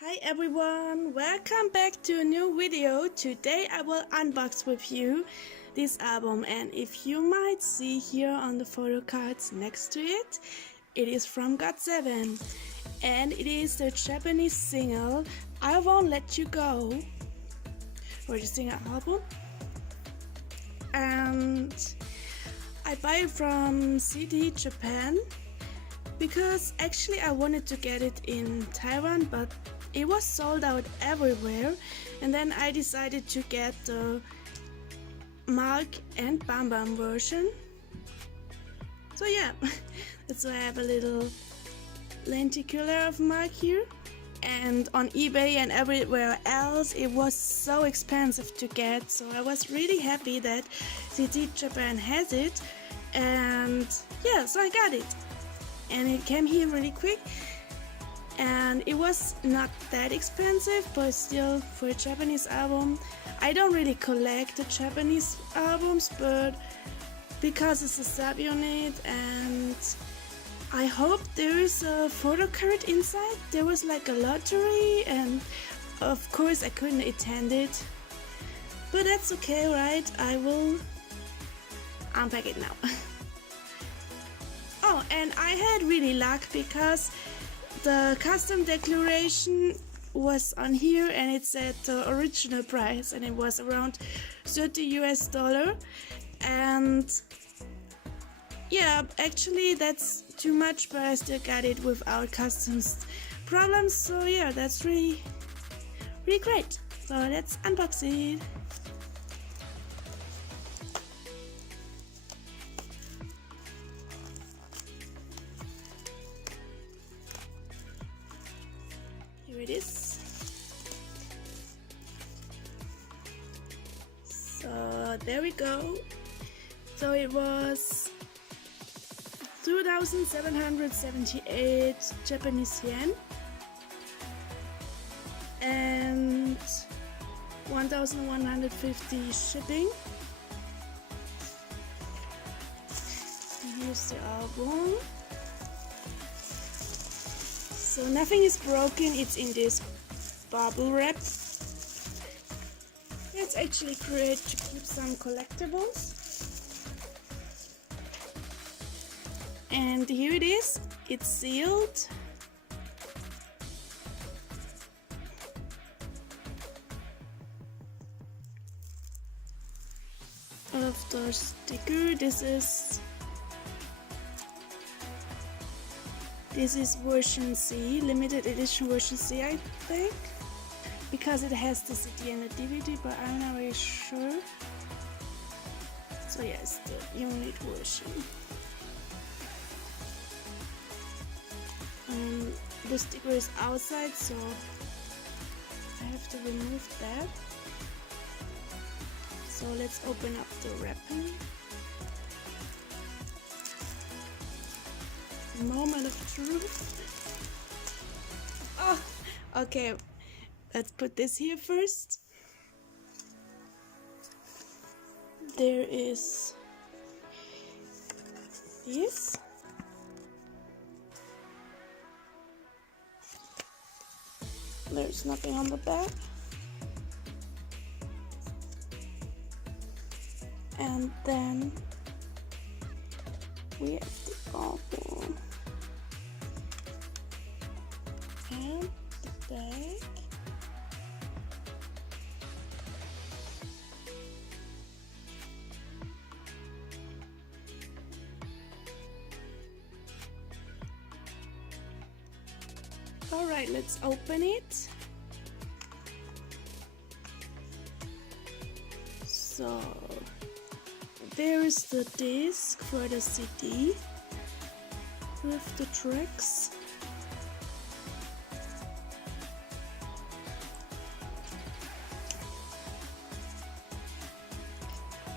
Hi everyone, welcome back to a new video. Today I will unbox with you this album, and if you might see here on the photo cards next to it, it is from Got7 and it is the Japanese single I Won't Let You Go for the single album. And I buy it from CD Japan because actually I wanted to get it in Taiwan, but it was sold out everywhere, and then I decided to get the Mark&BamBam version. So yeah, that's why I have a little lenticular of Mark here. And on eBay and everywhere else it was so expensive to get, so I was really happy that CD Japan has it, and yeah, so I got it. And it came here really quick, and it was not that expensive, but still for a Japanese album. I don't really collect the Japanese albums, but because it's a subunit, and I hope there is a photo card inside. There was like a lottery, and of course I couldn't attend it, but that's okay, right? I will unpack it now. Oh, and I had really luck because the custom declaration was on here and it said the original price, and it was around $30 US. And yeah, actually that's too much, but I still got it without customs problems, so yeah, that's really great. So let's unbox it. Here it is. So there we go. So it was 2,778 Japanese yen and 1,150 shipping. And here's the album. So nothing is broken, it's in this bubble wrap. It's actually great to keep some collectibles. And here it is, it's sealed. Of the sticker, this is version C, limited edition version C, I think, because it has the CD and the DVD, but I'm not really sure. So yes, the unit version. The sticker is outside, so I have to remove that. So let's open up the wrapping. Moment of truth. Oh, okay, let's put this here first. There is this. There's nothing on the back. And then we have the album and the bag. Alright, let's open it. So there is the disc for the CD with the tracks.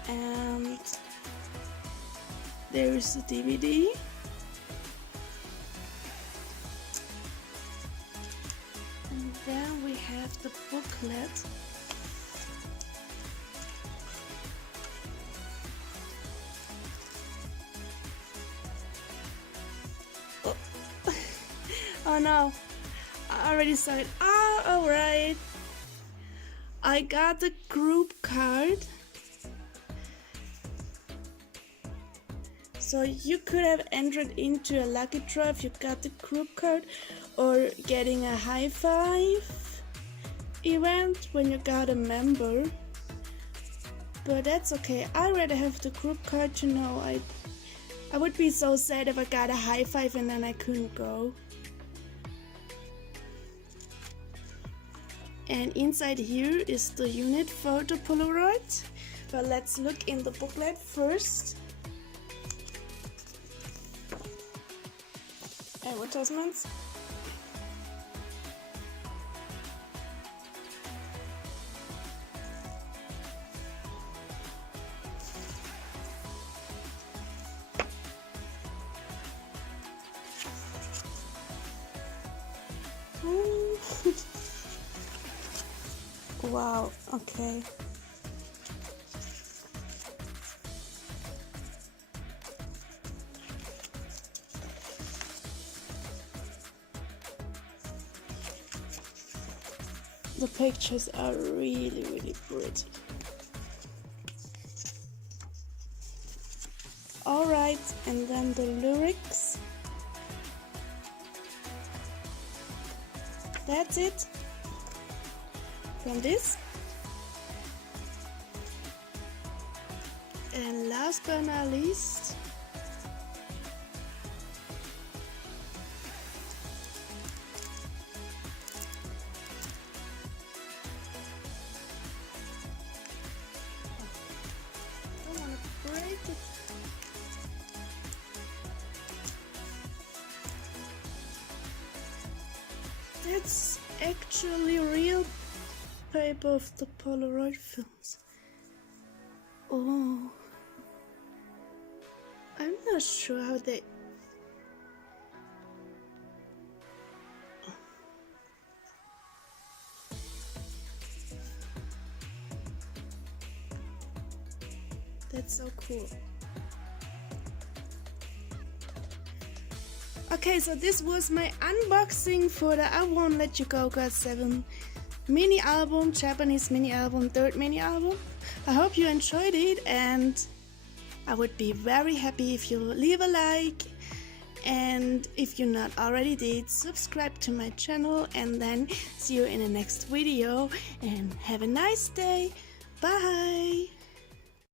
And there is the DVD. And then we have the booklet. Oh no, I already saw it. Ah, alright. I got the group card. So you could have entered into a lucky draw if you got the group card, or getting a high five event when you got a member. But that's okay. I rather have the group card to know. I would be so sad if I got a high five and then I couldn't go. And inside here is the unit photo Polaroid. But let's look in the booklet first. Advertisements. Wow, okay. The pictures are really, really pretty. Alright, and then the lyrics. That's it. From this. And last but not least, I don't want to break it. That's actually real paper of the Polaroid films. Oh, I'm not sure how they... That's so cool. Okay, so this was my unboxing for the I Won't Let You Go Got7 mini album, Japanese mini album, third mini album. I hope you enjoyed it, and I would be very happy if you leave a like, and if you not already did, subscribe to my channel, and then see you in the next video, and have a nice day. Bye.